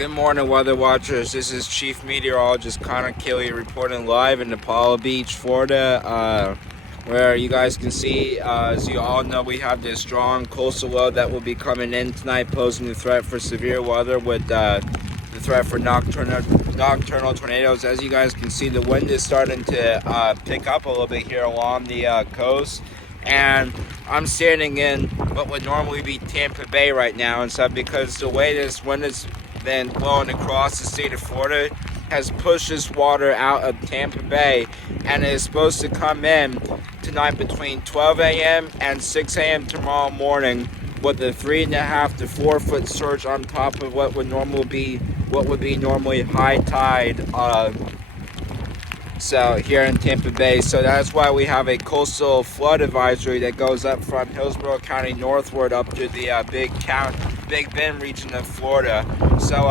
Good morning, weather watchers. This is Chief Meteorologist Connor Kelly reporting live in Apollo Beach, Florida, where you guys can see, as you all know, we have this strong coastal low that will be coming in tonight, posing the threat for severe weather with the threat for nocturnal tornadoes. As you guys can see, the wind is starting to pick up a little bit here along the coast, and I'm standing in what would normally be Tampa Bay right now and stuff, because the way this wind is been blowing across the state of Florida has pushed this water out of Tampa Bay, and it is supposed to come in tonight between 12 a.m. and 6 a.m. tomorrow morning with a 3.5 to 4 foot surge on top of what would be normally high tide. So here in Tampa Bay, so that's why we have a coastal flood advisory that goes up from Hillsborough County northward up to the Big Bend region of Florida. So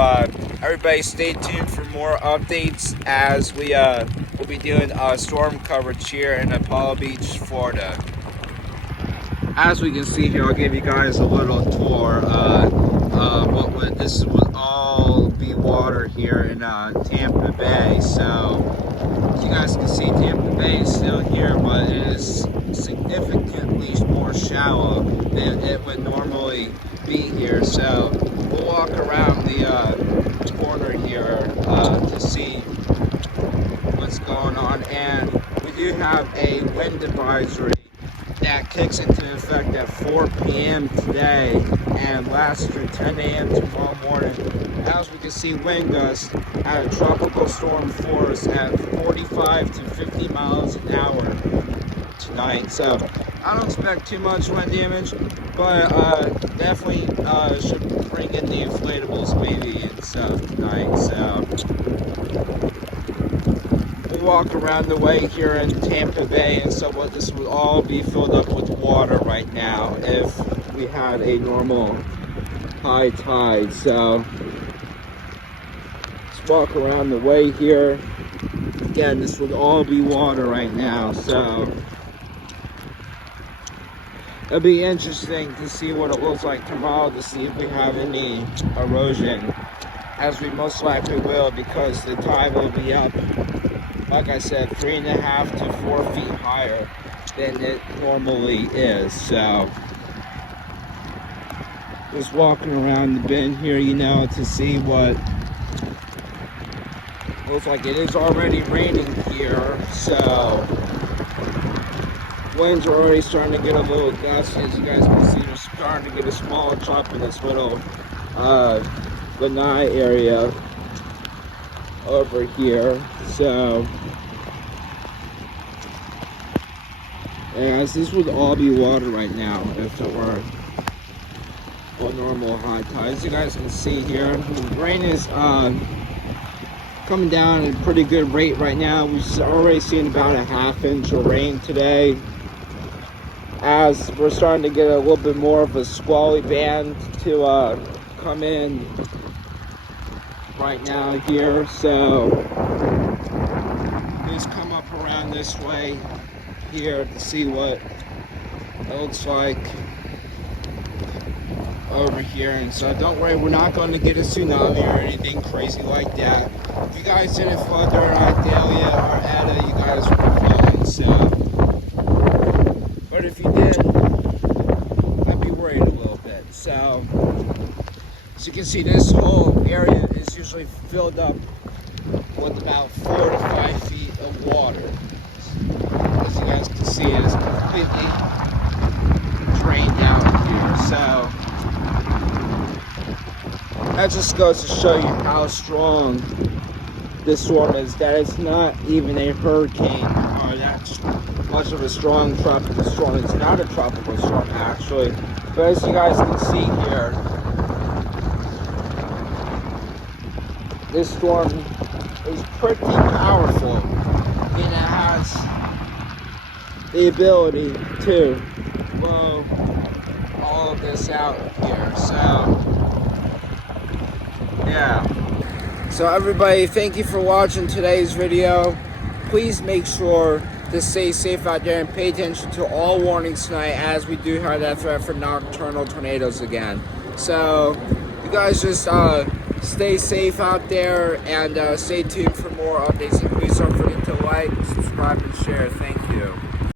everybody stay tuned for more updates as we'll be doing storm coverage here in Apollo Beach, Florida. As we can see here, I'll give you guys a little tour. This would all be water here in Tampa Bay. So as you guys can see, Tampa Bay is still here, but it is significantly more shallow than it would normally be here. So we'll walk around the corner here to see what's going on, and we do have a wind advisory that kicks into effect at 4 p.m. today and lasts through 10 a.m. tomorrow morning. As we can see, wind gusts at a tropical storm force at 45 to 50 miles an hour tonight. So I don't expect too much wind damage, but definitely should bring in the inflatables maybe and stuff tonight. So we'll walk around the way here in Tampa Bay, and so what this would all be filled up with water right now if we had a normal high tide. So let's walk around the way here. Again, this would all be water right now, so it'll be interesting to see what it looks like tomorrow, to see if we have any erosion, as we most likely will, because the tide will be up, like I said, 3.5 to 4 feet higher than it normally is. So just walking around the bend here, to see what looks like. It is already raining here, so winds are already starting to get a little gusty. As you guys can see, we're starting to get a small drop in this little Lanai area over here. So as this would all be water right now if it were a normal high tide. As you guys can see here, the rain is coming down at a pretty good rate right now. We've already seen about a ½ inch of rain today, as we're starting to get a little bit more of a squally band to come in right now here. So just come up around this way here to see what it looks like over here. And so don't worry, we're not going to get a tsunami or anything crazy like that. If you guys didn't flood during Idalia or Etta, you guys were fine. So, but if you did, I'd be worried a little bit. So, as you can see, this whole area is usually filled up with about 4 to 5 feet of water. As you guys can see, it is completely drained out here. So that just goes to show you how strong this storm is, that it's not even a hurricane or that much of a strong tropical storm. It's not a tropical storm, actually. But as you guys can see here, this storm is pretty powerful, and it has the ability to blow all of this out here. So yeah. So everybody, thank you for watching today's video. Please make sure to stay safe out there and pay attention to all warnings tonight, as we do have that threat for nocturnal tornadoes again. So you guys just stay safe out there, and stay tuned for more updates. And please don't forget to like, subscribe, and share. Thank you.